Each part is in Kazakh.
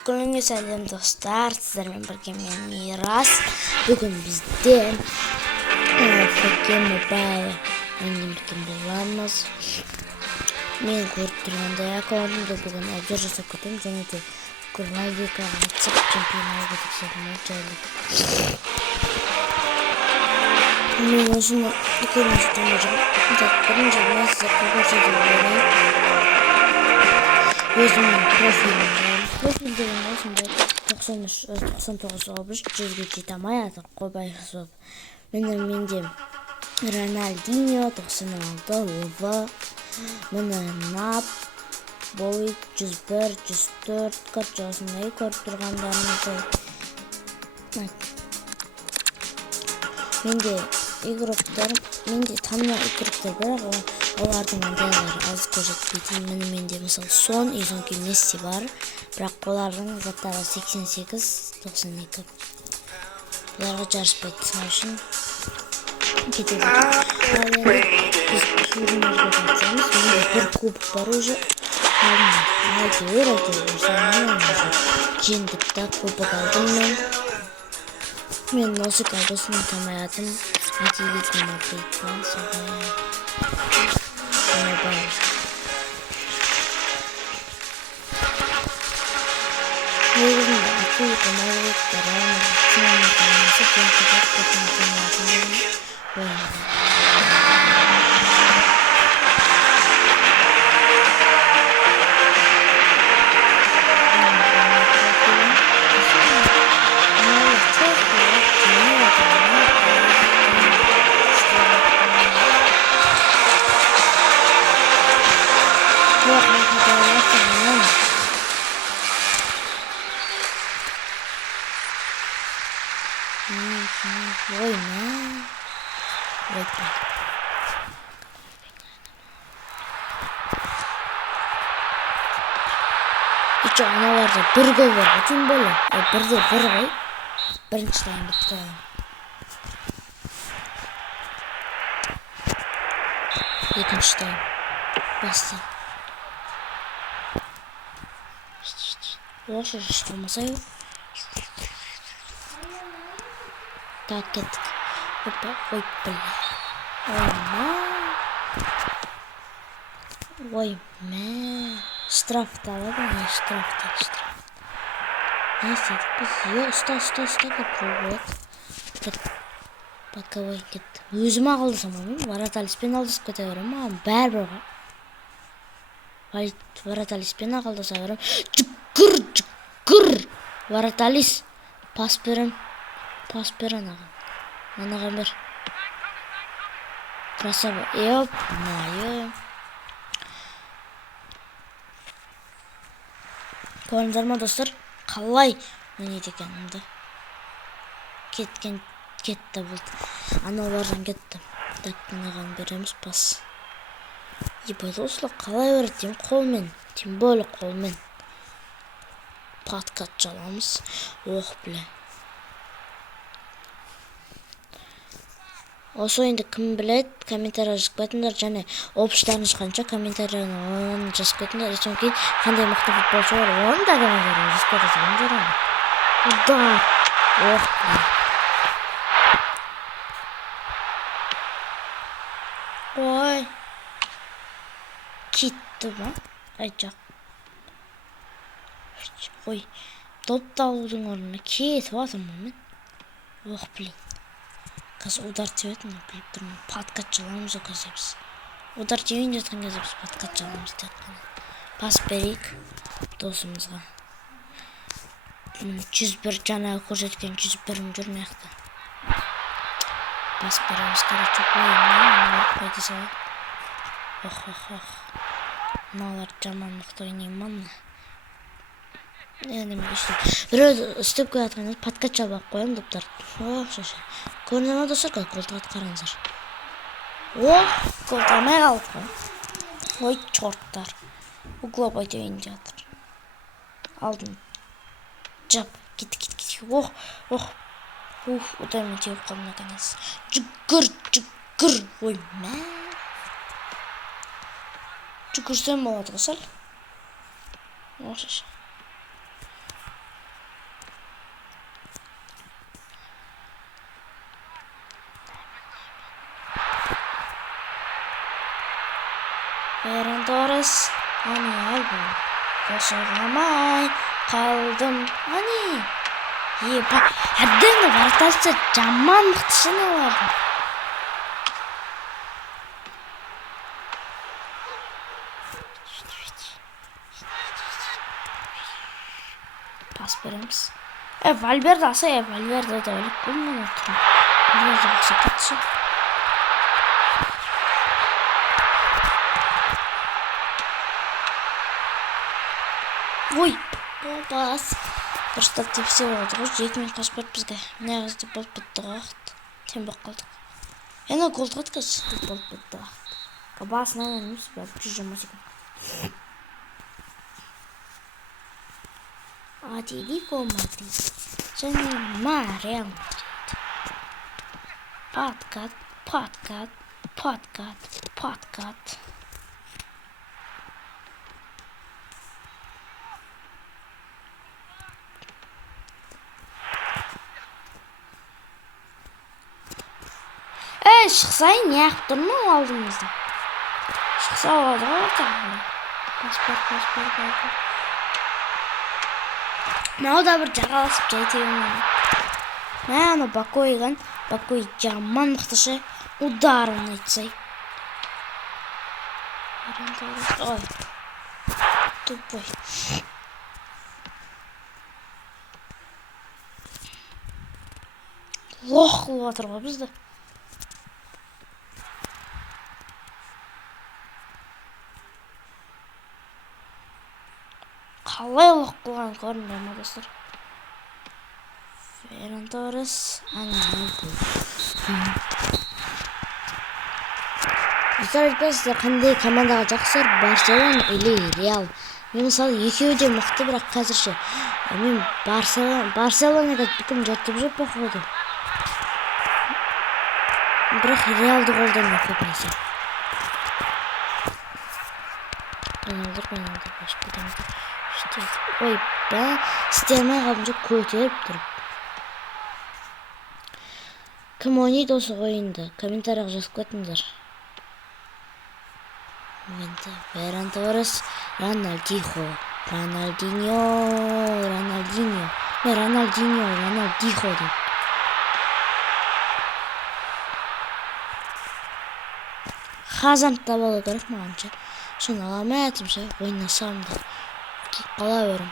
Күніңіз сәлем достар, сіздермен бірге мен Мирас. Бүгін бізде Фоке Мобайл ойнайтын боламыз. Мен көріп тұрғандай аккаунтымда бүгін обзор жасап кетемін, және де La Ligaға қатысып чемпионға тексеріп жайлы. Мен осыны көріңіз тамажым. Бірінші мен сіздерге көрсетіп ойлаймын. Өзімнің профилім жайлы. Профиль деген осындай 99 облыш 100-ге жете алмай қойбайсыз болып. Менде Рональдиньо 96, Лова, Нап, Боуи 101, 104 кат жасындай көріп тұрғандарыңызды. Менде танымал игроктар бар, олардың андайлары аз көрсетпейтін. Менде мысалы Сон, Изонки, Месси бар, бірақ олардың заттары 88-92. Бұларға жарыспайды үшін кетеді. Біз турнирге қатысамыз. Менде бір кубок бар уже. Жеңдік та кубок алдым мен. Мен осы колбасының тамаятым. Мәтелейтін Мадридтан соғай. Негізінде Атлетико Мадрид Реал командасы чемпионат чемпионатының ойнады. Ой, man. İçi analarда bir gol var. Bütün böyle. Birde bir gol. Birinci tane bitti. İkinci tane. Bastı. Loş işte olmasa yok. Так, kettik. Hoppa, oy bela. Oy man. Штрафты алады ма? Штрафты. Не істедік біз? Ұста пробует. Боковой кетті. Өзім ақылдысам оймен. Вараталиспен алдысып кете берем. Маған бәрібір ғой. Вараталиспен ақылдыса берем. Жүкір. Вараталис. Пас берем ағам. Анаған бер. Красава. Еп. Майы. Көріңіздер ма достар, қалай ойнайды екенімді. Кетті болды. Аналардан кетті. Дәттінаған береміз пас. Ебайды осылар қалай өреді дейм қолмен. Тем более қолмен. Подкат жаламыз. Оқ біле. Осы ойынды кім біледі, комментария жазып кетіңдер, және опыштарыңыз қанша комментарияны жазып кетіңдер. Содан кейін қандай мықты футболшы бар, оны да комментария жазып кетіңдер. Удар. Ох. Ой. Кетті ма? Жоқ. Ой. Допты алудың орнына кетіп атырмын мен. Ох, блин. Қазір удар тиетін, біліп тұрмын. Подкат жаламыз о қазепсіз. Удар тиген жатқан қазепсіз подкат жаламыз теткен. Пас берейік досымызға. 101 жаңағы көрсеткен 101-ім жүрмеяқты. Пас береміз қара çok ойын. Қойды сала. Ох. Мыналар жаманлықты ойнайын манна. Біреу істеп қоятқаныз подкат жалбақ қойын доптар. Көрінен одасыр қой, қолтығат қараңыздар. Қолтамай қалып қой. Ой, чорттар. Углап айты ойын жатыр. Алдын. Жап. Кет. Ох. Удаймен теуіп қалым наконец. Жүгір. Ой, мә. Жүгірсем болады ғысал. Ошаш. Ферран Торрес. Ани албы. Қошыламай қалдым. Ани. Әддіңі вратаршы жаман мықтышыны оларды. Pas береміз. Вальверде аса, Вальверде да өліп болман отырым. Вальверде бақсы кетші. Ой, бас. Дұрыстап тепсе болды ғой, 2 минут қашпады бізге. Неғызды болып бітті қоқты. Тем бақ қалдық. Ені голдық өткіз болып бітті қоқты. Басынан әніміз бәрі 120 секунд. Атлетико Мадрид. Және Реал Мадрид. Подкат. Шықсайын, не ақып тұрмы алдымызда? Шықса олады ғой тағы. Паспор. Мынау да бір жағаласып жайтегім. Ана Бакой жаман мықтышы ударын айтсай. Ой. Тупой. Лох қылып отыр ғой бізді. Қалай лох қылған көрінді ма достар. Ферран Торрес. Достар, қандай командаға жақсыр? Барселона или Реал? Мен мысалы екеуі де мықты, бірақ қазірше мен Барселонаға бүкім жаттып жүріп қойды. Бірақ Реалды қолдамай көбінесе. Пенальдер башып кетеміз. Ой, істемей қалдым жоқ көтеріп тұрып. Кім ойнайды осы ойынды? Комментарияға жазып кетіңдер. Ферран Торрес, Рональдиньо деп. Хазардта болу керек мағанша. Шын аламайтымша ойнасам да. Қала өрім.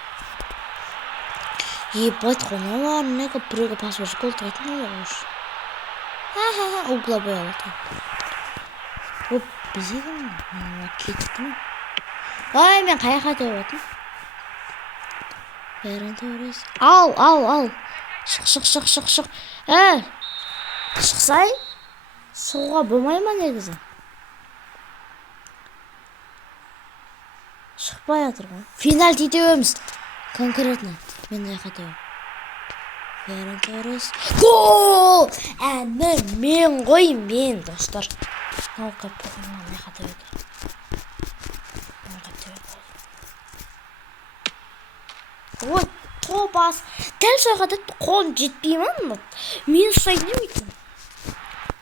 Ебать қоналар, неге біреуге паспорт гол тұратын олар өш. Угла боялы тұр. Оп, бізеген кетті ме? Ай, мен қаяқа деп отын. Ферран Торрес. Ал. Шық. Шықсай? Шығуға болмай ма негізі? Шықпай атыр ғой. Финальти деуіміз. Конкретно. Мен аяқа деуім. Ферран Торрес. Гол! Мен достар. Нау қаппағынан аяқа деуім. Ой, тобас. Дәл соға дәтті қолын жетпей ма? Мен ұстай немейтін.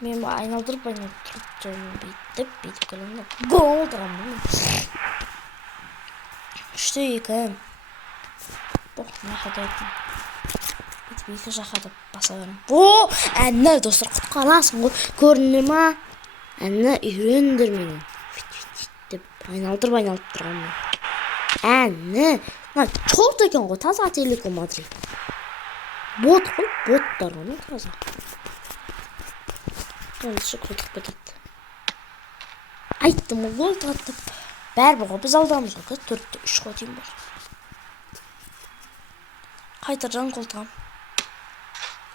Мен айналдырып бүйтіп көлімді. Гол тұрған бұны. 3-2. Боқ, нақы дәйтін. Бүйтіп екі жаққа да баса берем. Әнні, достар, құтқарасың ғой. Көріне ма? Әнні үйрендір мені. Айналдырып тұрған мен. Әнні. Чорт екен ғой, таза Атлетико Мадрид. Бот қой, боттар ғой, таза. Қаншы көтіп кетеді. Айттым, гол тұраттып. Бәрі ғой, біз алдамыз ғой, 4-3 ғой дейм бар. Қайтаржан гол тұрам.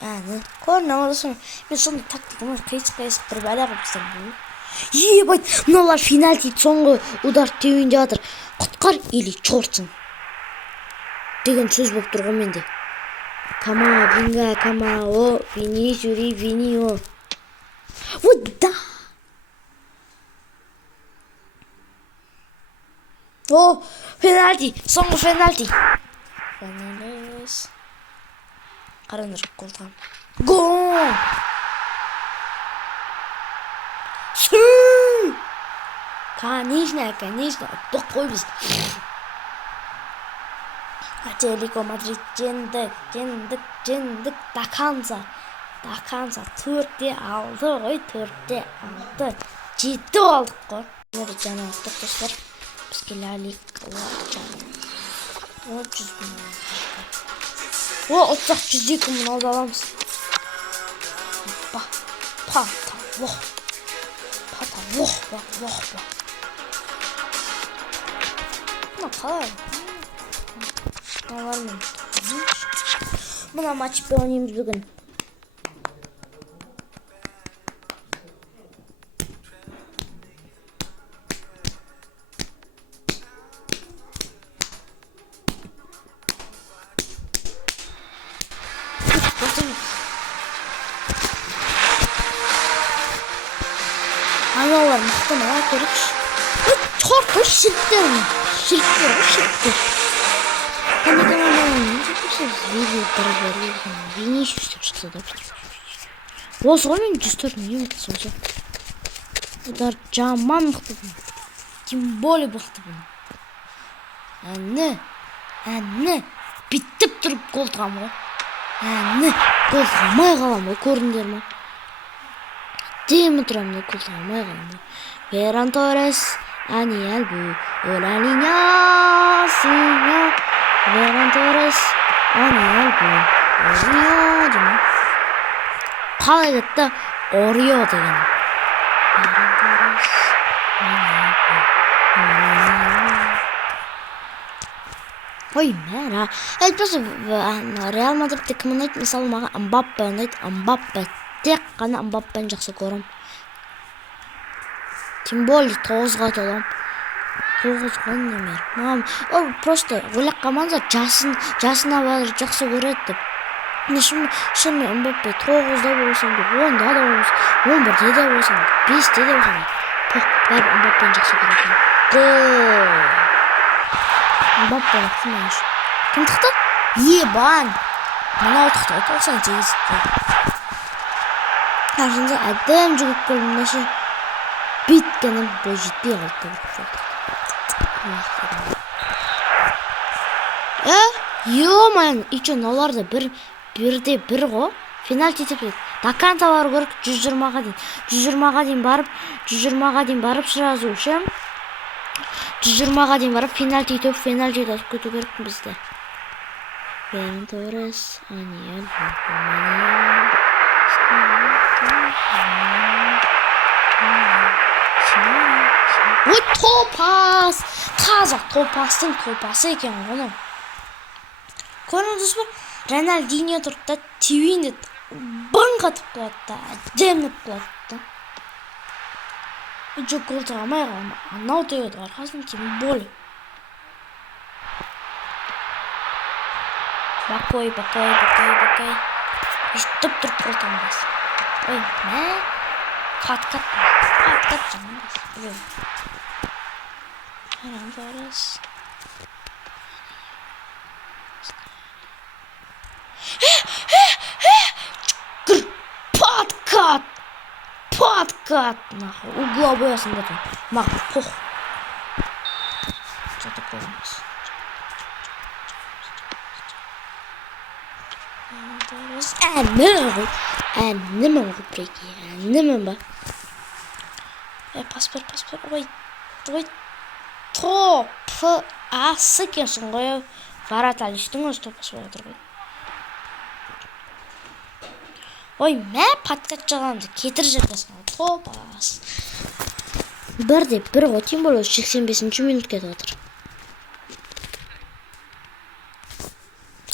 Әні, көріне оласың. Мен сонда тактикамыз қайсық бір бәлі қылыпсыздар бұл. Ебайт, мыналар финальти соңғы удар теуінде атыр. Құтқар или чортсың. Деген сөз болып тұрғы менде. Камао, Винио. Вот да! О, пенальти! Соңғы пенальти! Қараныр қолтам. Гол! Конечно, тоқ қой біз. Атлетико Мадрид жеңдік. Даканза 4-те алды ғой, 4-те алды. Жетті алдық қой. Мені жаңалықтар достар. Бізге Ла Лигалар жаңа. 100 мың. Отсақ 102 мың алды аламыз. Паталох. Қалай? Алармын. Мына матчпен ойнаймыз бүгін. Аналар мықты ма көрікші. Чорт, шиттер. Винишиус деп шықса да. Осы ғой мен 104 не ұмытса осы. Бұдар жаман мықты бұны. Тем более мықты бұны. Әні. Биттіп тұрып гол тығам ғой. Әні. Гол тығамай қалам ғой, көріндер ма? Демі тұрам да гол тығамай қалам ғой. Ферран Торрес. Аниел bu. Hola niña. Señor. Ферран Торрес. Аниел bu. Орио деймін. Қалай кетті? Орио деген. Ферран Торрес. Аниел bu. Ой, мәра. Әйтпесе, Реал Мадридте кім ұнайды? Мысалы, маған Мбаппе ұнайды. Мбаппе. Тек қана Мбаппені жақсы көрем. Тем более 9-ға толам. 9-ға немер. Маған, просто ойлап қалмаңыздар, жасына бәрі жақсы көреді деп. Шын Мбаппе 9-да болсам деп, 10-да да болсам, 11-де де болсам, 5-де де болсам. Бәрі Мбаппені жақсы көреді. Гол! Мбаппе ұқтымайыш. Кім тұқты? Ебан! Мына тұқты, 98-де. Қаршында әдем жүгіп көрдім неше. Биткенім бұл жетпей қалды. Ё-майын, ичен оларды бірде бір ғо. Фенальти тепеді. Даканза бар көрік 120-ға дейін. 120-ға дейін барып сразу үшем. 120-ға дейін барып фенальти тепіп көту көрік бізде. Ферран Торрес, Аниел Ой, топас! Қазақ топастың топасы екен ғоным. Көріңіз бі? Рональдиньо тұрды, тивинді бұң қатып қылатты, әдеміп қылатты. Жоқ гол тығамай қалма. Анау тегеді арқасын тем более. Бакой. Үштіп тұрып қол тығамайсың. Ой, мә? Паткат жаңыз. Білем. Ферран Торрес. Паткат. Угла боясын бұтын. Мақы, пох. Жаты көреміз. Әнімі ғой преки. Әнімі ба. Пас бер. Ой. Топы асы кенсің ғой. Барат әліштің өз топасы бар отыр ғой. Ой, мә паткат жағамды кетір жердесің ғой. Топас. Бірде бір ғой. Тем более 85-ші минут кетіп отыр.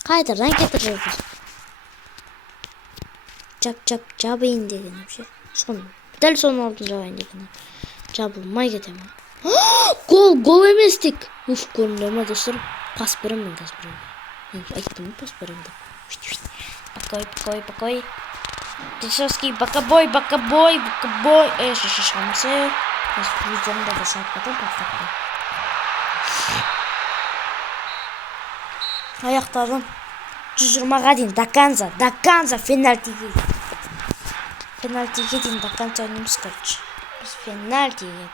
Қайтардан кетір жердесің. Жабайын деген өпше. Дәл соны алдын жабайын деген. Жабылмай кетем. Гол емес тек. Уф, көрінді ма достар. Пас берем мен қазір. Мен айттым пас берем деп. Бакой. Дешевский, бакабой. Шамырсы. Видеомда да сатпадым, паттапты. Аяқтадым. 120-ға дейін Даканза фенальтиге. Фенальтиге дейін Даканза ойнаймыз, короче. Біз фенальтиге дейін.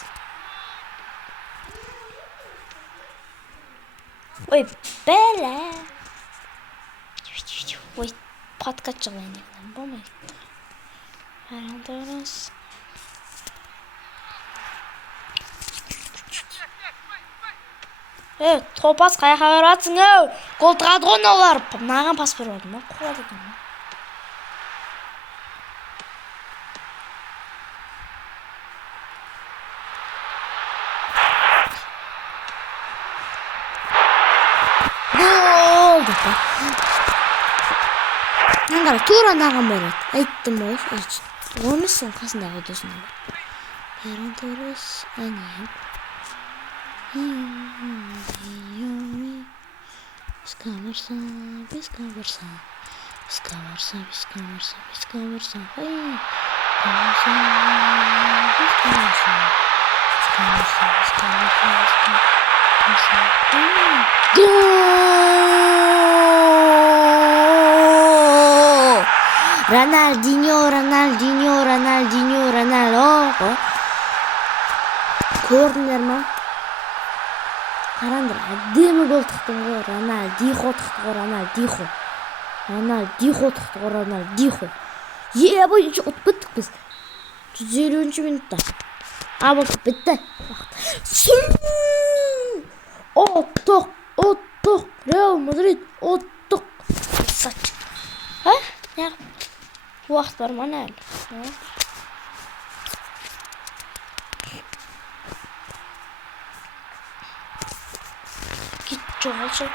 Ой, бәлә. Ой, подкат жылайын. Болмайды. Арандырыз. Топас қаяққа қаратсың, гол тығады ғой олар. Мынаған пас беріп алдым, қуады екен. Гол деп. Аңғара тура наған береді. Айттым ғой. Өмісің қасындағы досың. Арандырыз. Әне. Бескаварса. Рональдо. Көрдіңдер ма? Қараңдар, әдемі гол тықтым ғой. Рональдихо тықты ғой, Рональдихо. Ебай, ұтып біттік біз. 150 минутта. Бұл бітті. Оттық. Реал Мадрид, оттық. Сач. Уақыт бар ма әлі? Жоғалшы.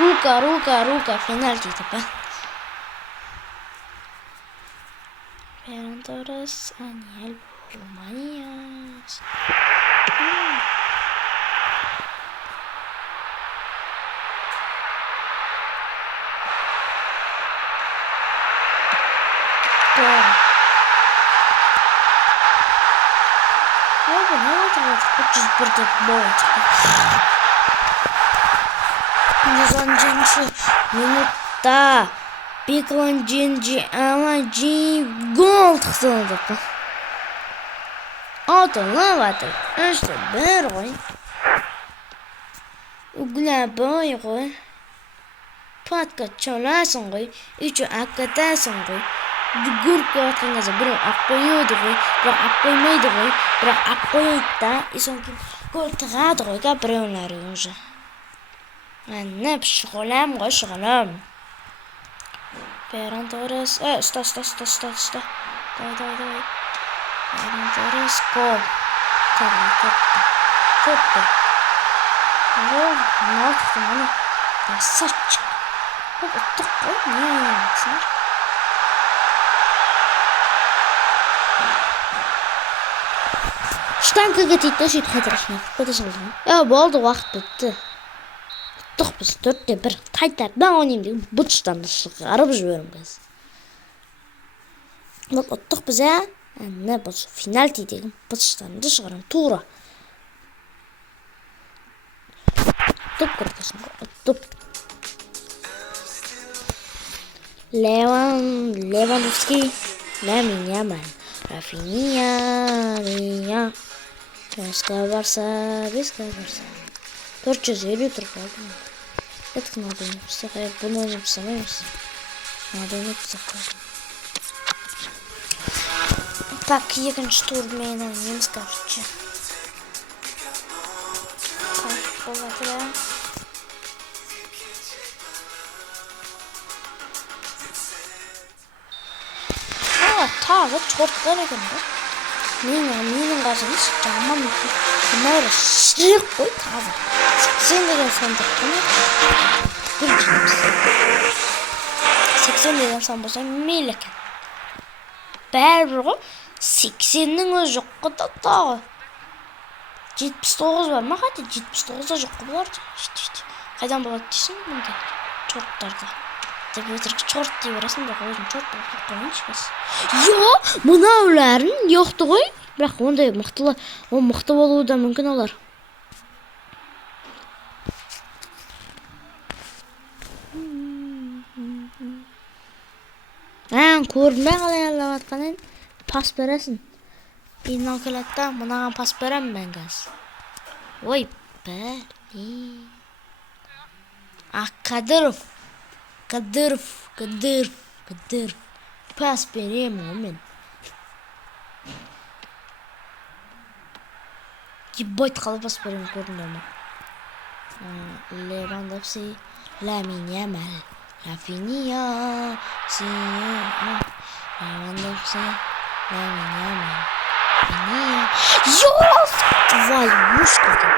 Рука, финальти тепе. Перанторес, Аниель, Руманияс. Минутта Беклан Джинджи гол тықтылды. Атылып атыр. 3-1 ғой. Углабой ғой. Патқа чоласың ғой. Үші аққатасың ғой. Жүгіркі атқан қаза бірі ақ қойыды ғой. Бірақ ақ қоймайды ғой. Бірақ ақ қойыды да. И сон кейін гол тығады ғой. Біреулері уже. Әніп шығылам ғой, шығылам. Ferran Torres. Está. Давай. Ferran Torres. Gol. Tuttu. Ne yaptın onu? Ya saç. Bak attık koy. Niye yapsınlar? Штанкаға тиді сөйтіп қайтарашына. Көте салдым. Болды, уақыт бітті. Ұттық біз 4-1 қайтардан ойнайым деген бұтыштанды шығарып жіберім қазір. Ұттық біз әне бұл финальти деген бұтыштанды шығарым тура. Ұттық көрдесің ғой, ұттық. Левандовский, Ламин Ямаль, Рафинья, Бесқа барса. 450 тұрып алдым. Этік надо написать, а я bunu написать. Надо написать. Так, екінші тур мен ойнаймыз, короче. Қайып болады, да. Тағы чорттар екен, да. Менің қажымыз жаман екен. Бұнайра шірек қой таза. Сен деген сандық қана. 80 деген сан болса мейлі екен. Бәрібір ғой 80-нің өзі жоқ қой тағы. 79 бар ма қайда? 79-да жоқ қой бұлар. Қайдан болады дейсің мұнда чорттарда. Деп өтірік чорт дей бересің, бірақ өзім чорт болып қоймайыншы кәс. Мұна өләрін жоқты ғой. Бірақ ондай мықты болуы да мүмкін олар. Көрдім қалай алып атқанын пас бересің. Инал келетті, мұнаған пас берем мен кәс. Ой, блин. Кадыров. Пас берем, мен. Ебать, қалай пас берем, көрдіңдер ме? Левандовский, Ламин Ямаль, Рафинья, Левандовский, Ламин Ямаль, Рафинья. Ёс! Твою мушку-то.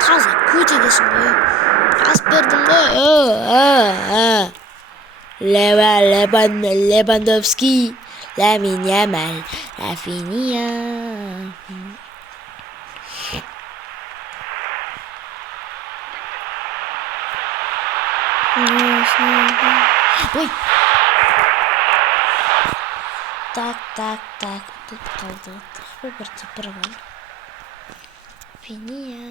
Таза көтегесің ғой. Пас бердің ғой. Левандовский, Ламин Ямаль, Рафинья. Ой. Так. Тут қалды. Бірде бір бар. Рафинья.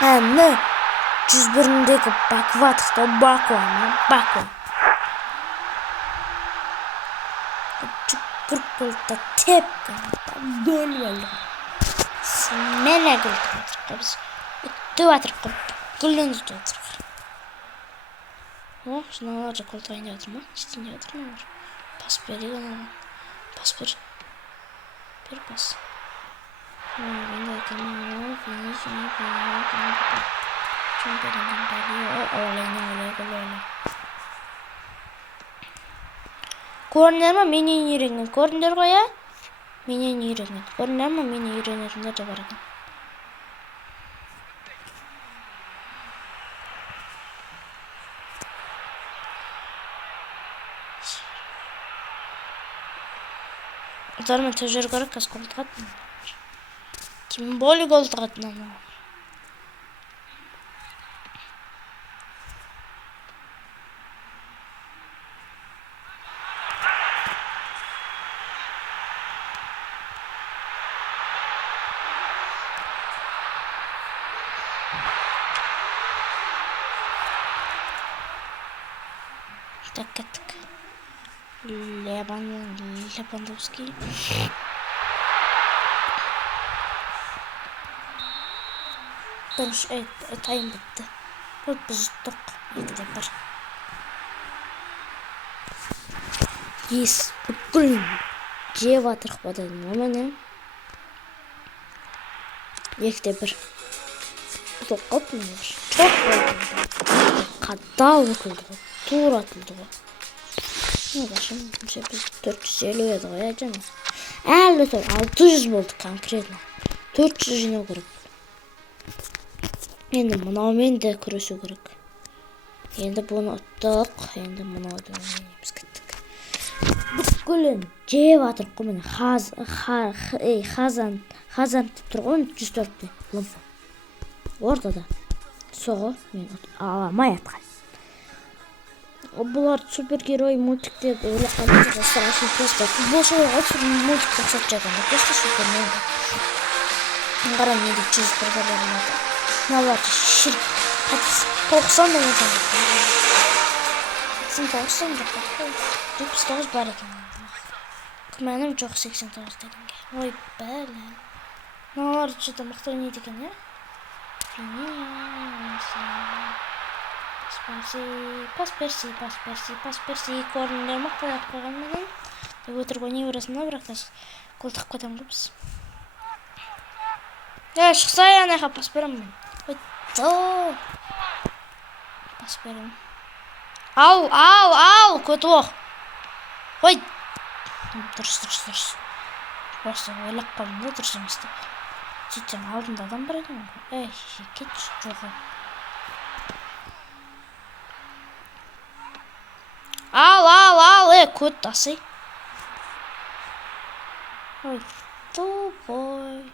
Әні 101-дегі Бакватықта Баква. Күркілді тепкі. Гөл бөлді. Смене гүлді. Біз үтті батырып қып. Гүлден үтті батырып. Шыналар жа қолтайын де батыр ма? Істен де батыр ма? Пас берек анаған. Пас бер. Бер пас. Енді әкелмей финиш. Көрінер ма? Менен үйренген. Көріндер ғой, я? Менен үйренген. Көрінер ма? Менен үйренетіндер де бар екен. Udarman tecrübe kas koltuğa. Kim böyle koltuğa atmam. Tak. Lewandowski. Dönüş time bitti. Bu biz tok yedi bir. Yes, bugün ceva tırkmadım ama ne? Yekte bir. Tok atmıyor. Çok oldu. Kadar vuruldu. Tur atıldı. Ne var şimdi? Biz 450 yazdı ya canım. 50 tur 600 oldu konkretно. 400'üne vurup. Endi mınamen de күресу керек. Endi bunu attık. Endi mına dönemiz gittik. Бүкілін жеп атырып қой міне Хазан тұрған 304-те лымфа. Ортада соғы мен аламай атқан. Бұлар супергерой мультикте ойлап қалды страшный просто футболшылар отыр мультик тақсат жағында просто супермен. Қара неде 101 барады. Мыналар ширк 90 деген сан. 89 жоқ па? 79 бар екен. Күмәнім жоқ 89 дегенге. Ой, бәлі. Мыналар что-то мықты ойнайды екен, я? Пас перси. Көрінер мықты аяқ қойған менен. Өтірік ойнай бересің, бірақ та қолтық қойдам ғой біз. Шықса анайға пас беремін. Ой, пас беремін. Ау, көті оқ. Ой, дұрыс. Просто ойлап қалдым да дұрыс емес деп. Сөйтсем алдында адам бар екен ғой. Кетші жоғы. Ал, көт асай. Ой, тупой,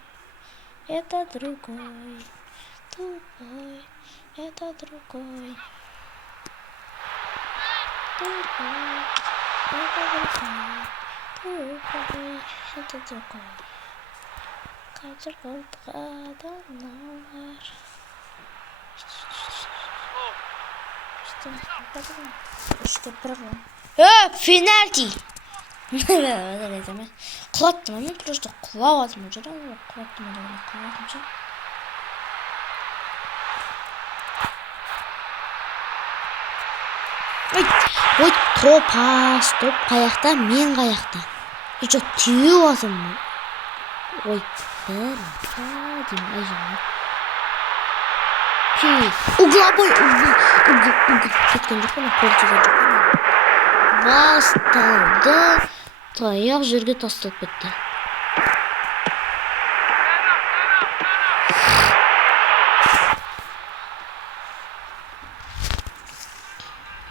это другой. Тупой, это другой. Тупой, это другой. Қазір қолтыға адамдар. İşte bravo. Penalty. Құлаттым, мен просто құлаватым уже, құлаттым. Ой, топ қаяқта, мен қаяқта. Еще түйіп атым. Ой, деймін, ай жаңа. Угловой, угол. Кеткен жоқ қана, қол тиген жоқ қана. Басталды. Таяқ жерге тасталып кетті.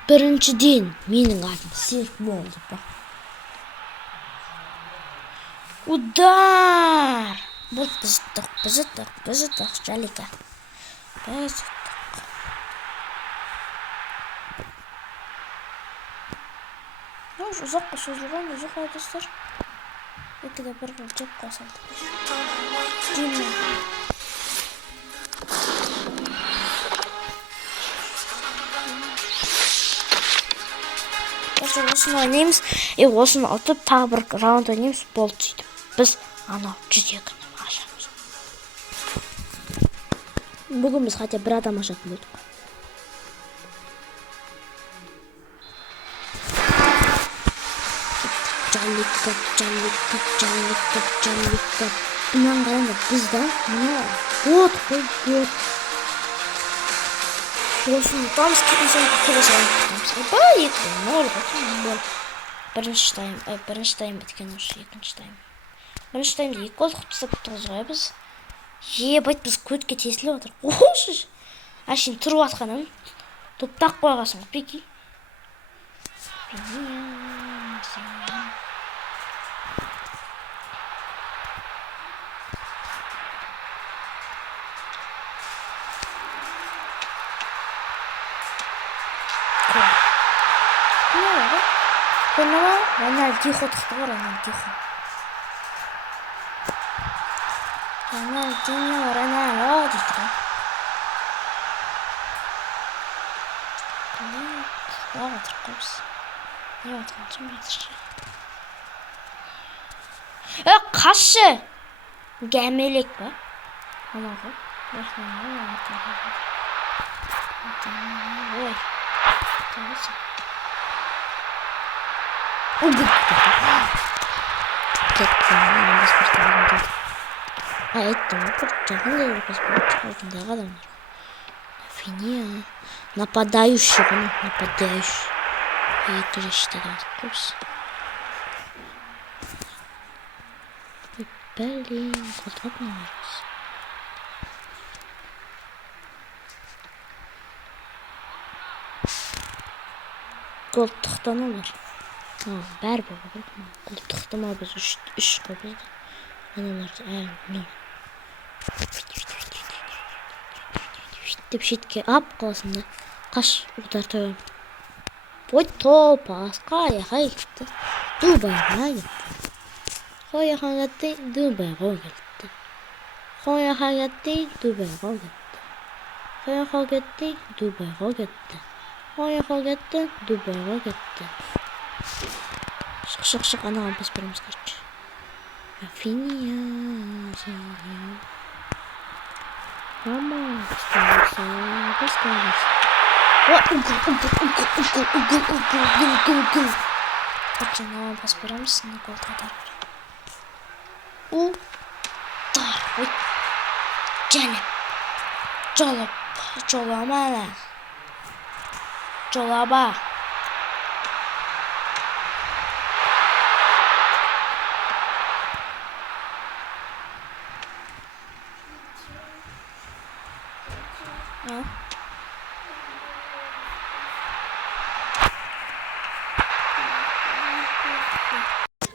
Біріншіден менің атым серік болды ба. Удар! Бұл бұзыттық, жалика. Ұзаққа созылған, ұзақ достар. Екіде бір жеп қосалды. Дима. Осыны ойнаймыз, осыны ұтып, тағы бір раунд ойнаймыз, болды сөйтіп. Біз анау 102-ні ашамыз. Бүгін біз хотя бір адам ашатын болдық. Жалика. Бұнан қараңда бізді, год. Осыны ұтамыз, кейін соң келесі ұтамыз. Бұл екі, нөл бұл. Бірінші тайм біткен ұшы, екінші тайм. Бірінші таймда 2 гол ұтып тұрғыз ғой біз. Ебайт біз көтке тесіліп отыр. Ошы! Әшейін тұрып атқанын топтақ қойғасын ғой, пеки. Рональдихо тұқты ғой, Рональдихо дейді ғой. Құлақ отыр қойбыз. Не отқан түн бетіші. Қашы! Гәмелек ба? Ана ғой. Ой. Айттым, жағында паспорттың адамдар. Финия. Нападающий ғана, нападающий. Екі жештегі атып қойбыз. Блин, қолтырап не барыз. Қолтықтан олар. Бәр болу керек. Қолтықтама біз 3 қойбыз. Аналарды деп шетке ап қаласында қаш ұтар тойым. Ой, топас, қаяқа кетті. Дубайға кетті. Қаяқа кетті, Дубайға кетті. Қаяқа кетті, Дубайға кетті. Қаяқа кетті, Дубайға кетті. Қаяқа кетті, Дубайға кетті. Шық, анаға біз біріміз қаршы. Финия. Мама, оставайся. Угол. Пацанова поспоримся на гол татар. Удар. Ой. Жолаба.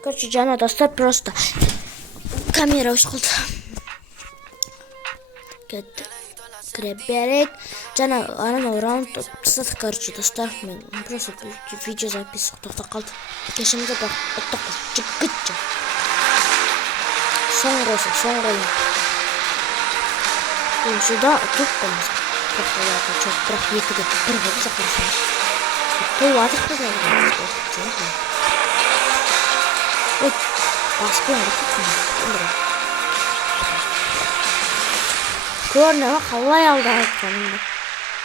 Короче, жаңа достар просто камера өшқылды. Кетті. Кіре берет. Жаңа анау раунд тастадық, короче, достар. Мен просто видео запись тоқта қалды. Кешімді бар. Оттақта. Жігітті. Соң ғойсын. Сюда тут қоймыз. To'xtalarda çok bırak 2'de 1 bo'lib saqlasam. To'g'ri qiladi. Oy, basbon ketdi. Ko'rna qalay aldı aytganimda.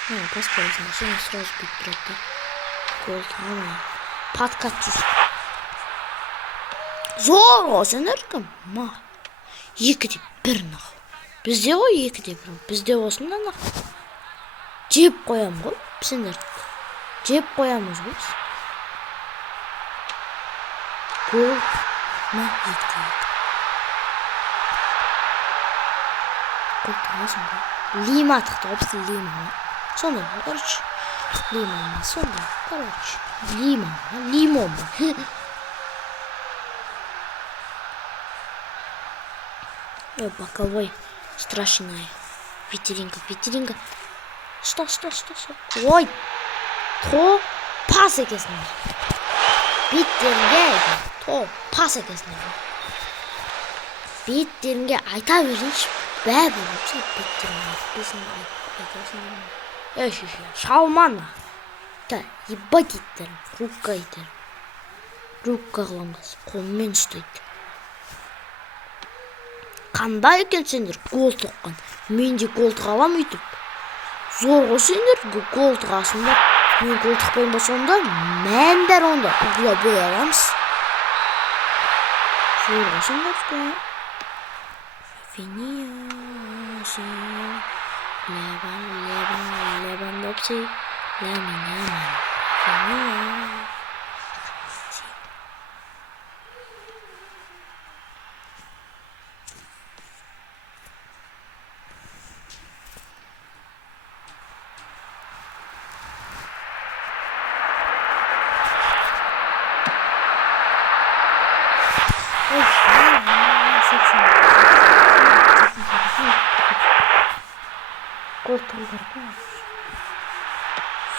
Ha, basbon shuni sразу bitirdi. Gol tamam. Patkatsız. Zor olsun erkim. Ma. 2'de 1 naq. Bizde o 2'de 1. Bizde olsun da naq. Cep koyam qo'y. Bizler. Cep koyamız biz. Gol. Ma 2'de. Gol tamam. Lima atdı. Hepsi Lima. Sonra короче. Лимон, сода, короче, лимон. Ой, боковой, страшная. Ветеринка. Что? Ой, то пас екесін. Биттерге, то пас екесін. Биттерге айта берінші, бәрі болса биттерге. Бесін айтасың. Шалмана. Да, ебать итерім, рукка итерім. Рукка қыламыз, қолмен ұстайды. Қандай екен сендер гол тоққан? Мен де гол тығалам үйтіп. Зор ғой сендер гол тығасыңдар. Мен гол тықпайын басында, мәндер онда. Ұғыла бой аламыз. Зор ғой сендер. Левандовский, Ламин. Gol толгорго.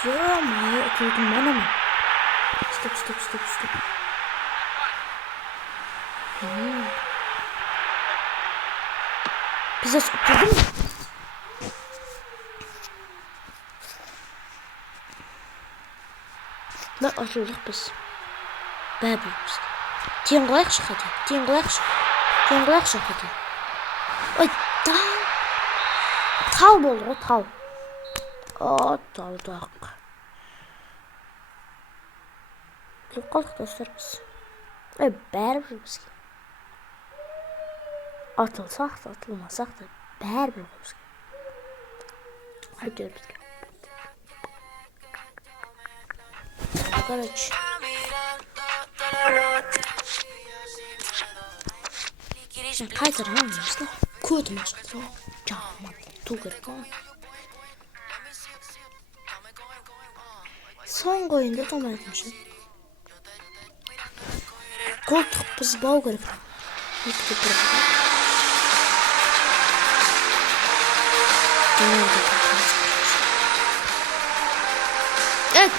Ё-моё, это mana? Стоп. Biz отпадем. Да, atıldık biz. Бәбіміз. Тең қылайықшы қате. Ой, тал болды ғой, тал. Талдақ. Келіп қалдық достар біз. Бәрібір бізге. Атылсақ та, атылмасақ та, бәрібір бізге. Әйтеуір бізге. Короче. Қайтарған емес та. Көтім ашады. Жаман. Тугырға. Соңғы ойында томайтыншы. Қолтық біз бау керек.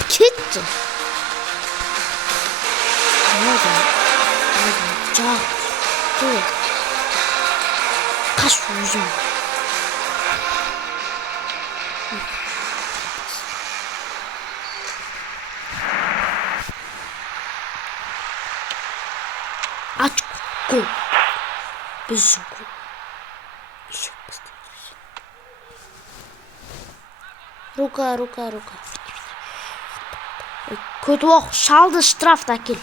Кетті. Жақ. Тұр. Қаш өзім. Aç gol. Bizim gol. Рука. Kötü ok şaldı штрафта кел.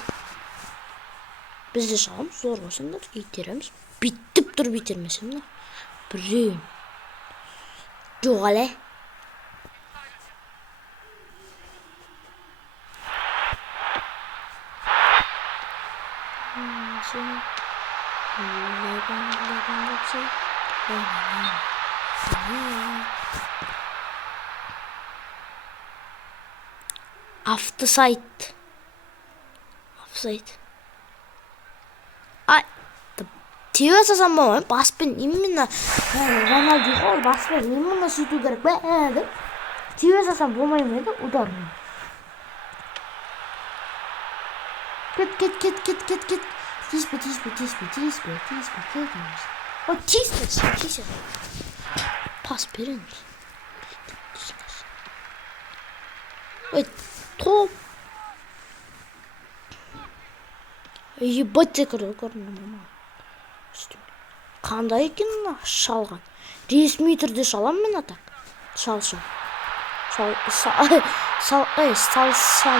Biz de şalımız zor olsun da itiremiz. Bittip dur bitirmesin de. Birin. Yok ale. Offside. Ай, тиесен болмай, баспен именно Роналдо баспен именно сөйту керек па? Деп. Тиесен болмаймын еді, удар. Кет. Тиіспе. Ой, тиіспе. Пас беріңіз. Ой, топ. Ебать секірді көрінді. Қандай екен мына шалған? Ресми түрде шалам мен атак. Салсам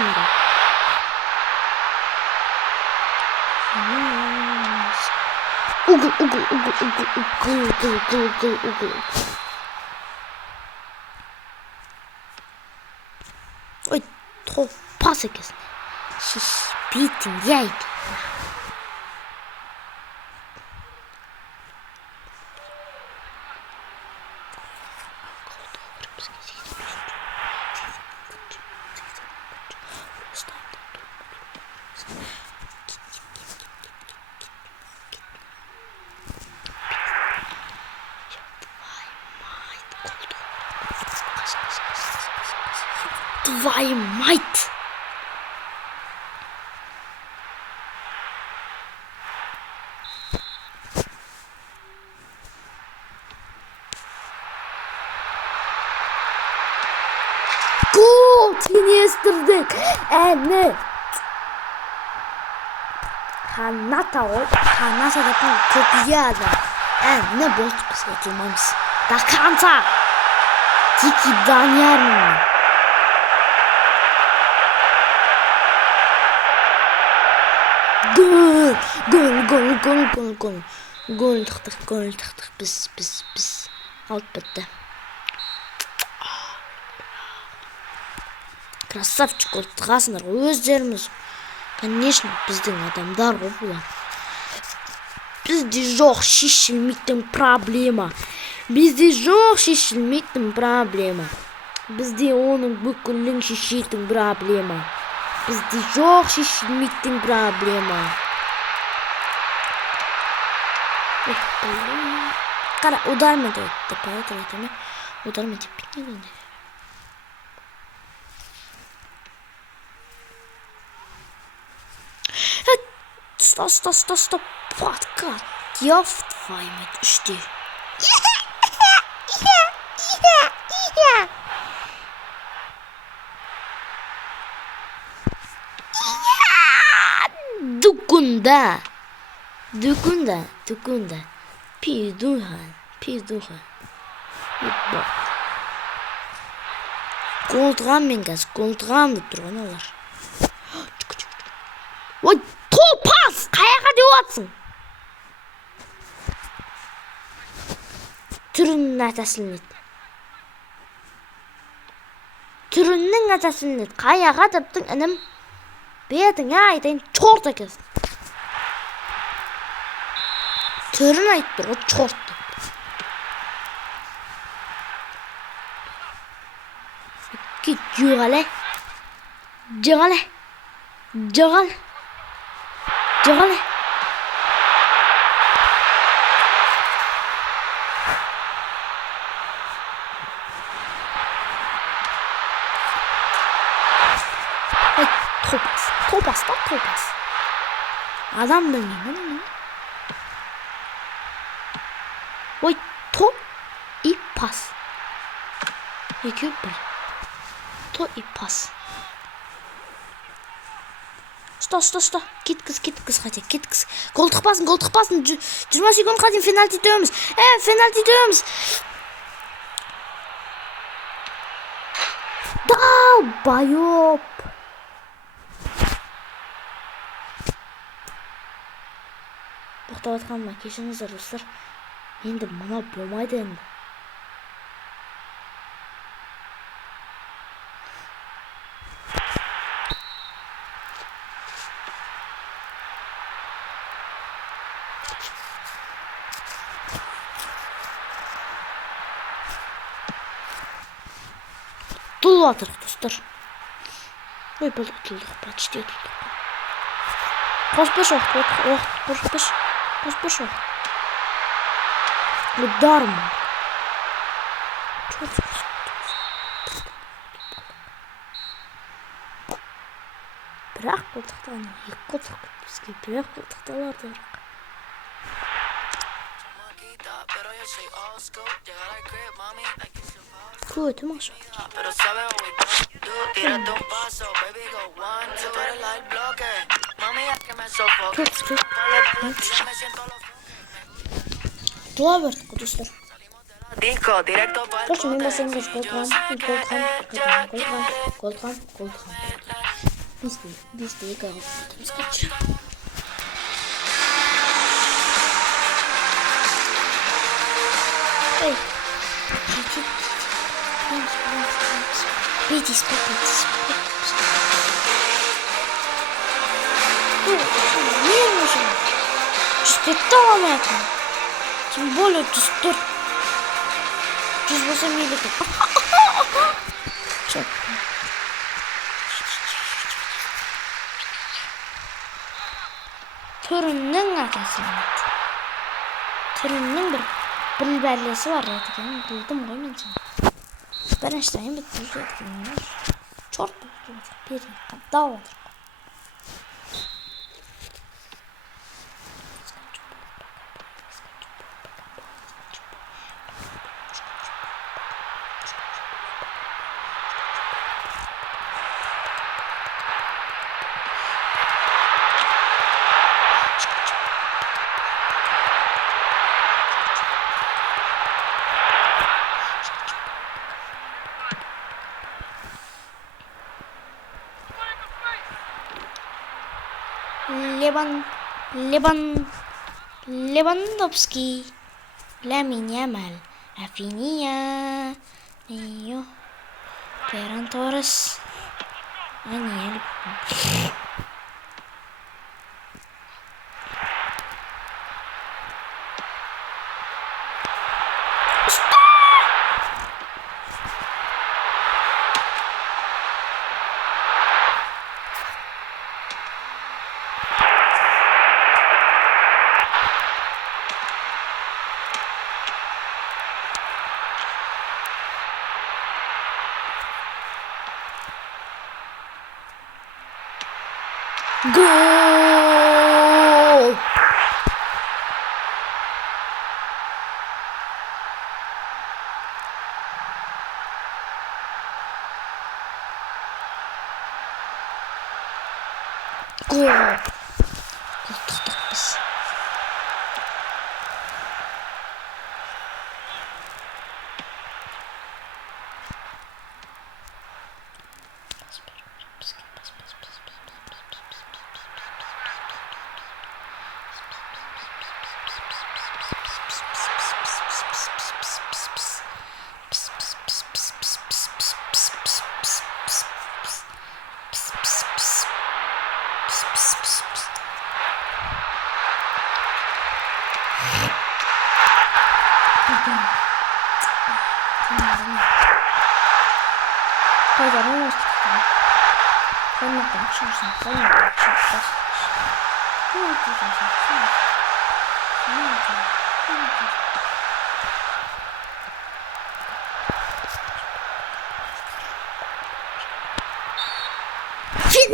да. Угол. Ой, топ пас екесін. Шиш, бейтін, яйд. Твою мать! Гол! Тинестірдік! Әні! Ханата ой! Ханата датын көпияда! Әні болдық біз етілмаймыз! До конца! Дикий Даниярмын! Gol tıktık biz. Alt bitti. Красавчик ол тығасындар өздеріміз. Конечно, біздің адамдар ғой бұлар. Бізде жоқ шешілмейтін проблема. Бізде оның бүкілін шешетін проблема. Bizde жоқ шешілмейтін проблема. Қара, удармады өтті, поэтому етеме. Удармады пикнеді. Стоп. Подкат. Ёв твою мать, үште. Дукунда. Пиздухан. Ебать. Голдырамды тұрған олар. Ой, топас! Қаяға деп атсың? Түрінің атасылын ет. Қаяға дептің інім? Бетіңе айтайын чорт екесін. Түрін айтты ғой чорт. Кет жоғале. Топас. Адам білмеймін. Ой, топ и пас. Екеу бір. Топ и пас. Сто. Кеткіз қате. Гол тықпасын. 20 секундқа дейін фенальти төреміз. Долбоёб. Тоқтап атқаныма кешіріңіздер достар. Енді мына болмайды енді. Тұлып атырық достар. Ой, тұлдық, почти тұлдық. Қоспеш уақыт. Ударым. Бірақ қолтықтан екі қолтық бізге бірақ қолтықталарды. Көтім ақша. Dua verdik dostlar. Короче, мен бассаңыз Голдхам. Biz de iki altımız kaç. Ey. Видись, попытись. Не нужен. Что ломается? Тем более тут. Жүз болса мейлі көп. Түрінің атасы. Түрінің бір бәлесі бар екен. Білдім ғой мен сен. Біріншіден бітті екен. Чорт болды. Берін қаддау отыр. Lewandowski, Lamine Yamal, Rafinha, Ferran Torres, Daniel. Gol! Gol! Kurtulduk biz.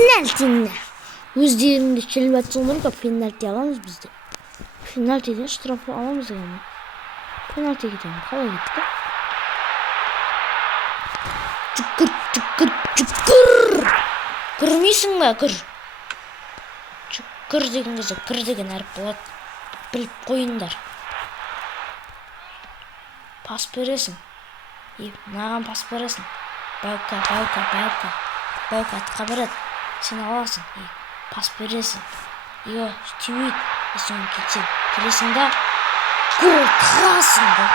Penaltini. Өздерінде келіп жатса онда пенальти аламыз бізде. Пенальтиден штраф аламыз деген. Пенальти кетемін. Қалай кетті? Жүкір. Көрмейсің ба? Жүкір деген кезде кір деген әріп болады. Біліп қойыңдар. Пас бересің. Маған пас бересің. Баука атқа береді. Сен аласың. Пас бересің. Түйет. Соң кетсен. Келесің да. Гол тығасың да.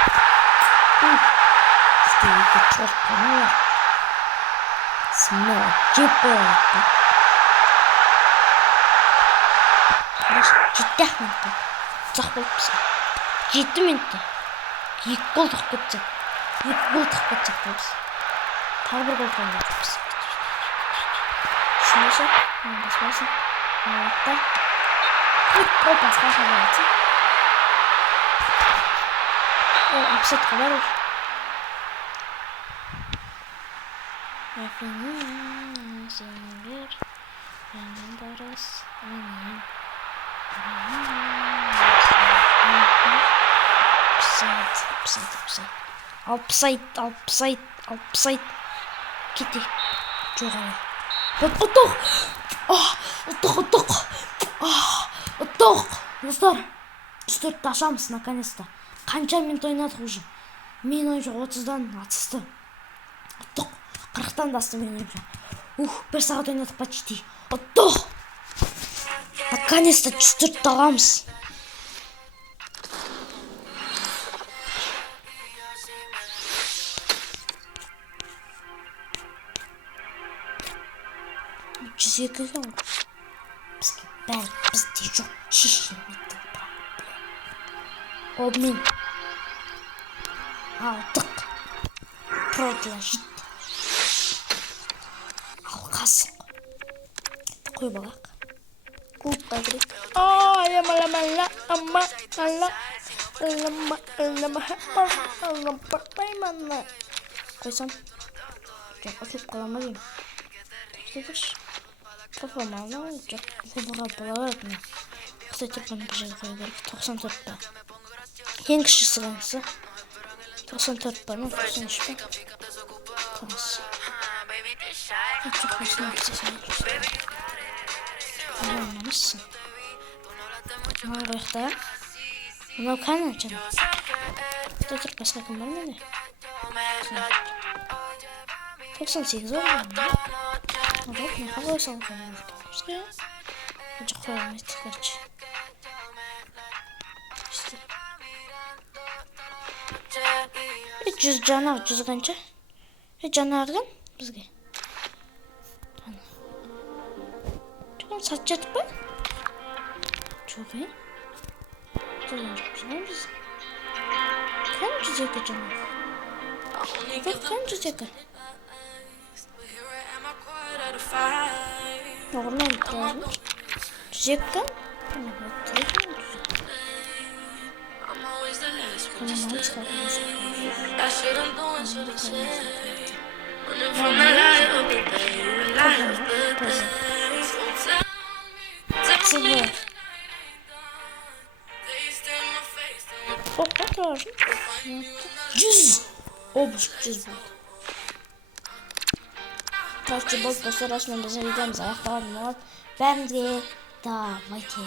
Сізде екі чорт қаны бар. Смело жеп қояды. Жетті минутта. Ұзақ болып бізге. 7 минутта. 2 гол тығып кетсек. 2 гол тығып кетсек та біз. Тағы бір гол тығып кетсек. Шынайшы. Баспайсың. Уақытта. Гол басқа шабар етсің. Апсетқа бар ол. Rafinha, Zinger, Ferran Torres, Daniel. Offside. Gitti. Жоғары. Ұттық! Ұттық! Ұттық! Достар, 104-ті ашамыз, наконец-то. Қанша минут ойнадық уже? Мен ойынша 30-дан атысты. Ұттық! 40-тан да асты мен ойынша. 1 сағат ойнадық почти. Ұттық! Наконец-то 104-ті аламыз. Жүзеге екен ғой. Бізге бәрі бізде жоқ. Шешілмейді. Обмен. Алдық. Продолжить. Алқасың. Қой балақ. Клубқа кірек. Қойсам. Жоқ, ұтылып қалама деймін. Тәкетеш. Попамална, жоқ, құбыға болады ма? Кстати, бұны бір жерге қою керек. 94 па. Ең кішісі қаңсы. 94 па, 93 па. Қаңыз. Жоқ, осыны өтсесен өтсесен. Бұны ойнамызсың. Бұны қойықта. Бұны қаны жана. Тұтыр басқа кім бар менде? 98 ойнамын. Вот, на какой салон можно? Очень холодно, короче. Жүз жанар, жүз қанша? Жанардан бізге. Жоғын сат жатып па? Жоқ, Жоғын жоқ біз. Қан 102 жанар? Қан 102? Нормально правильно. Жекка. Жүз. Обуш жүз болды. Короче, болды достар, осымен біздің видеомыз аяқталған болады. Бәріңізге давайте.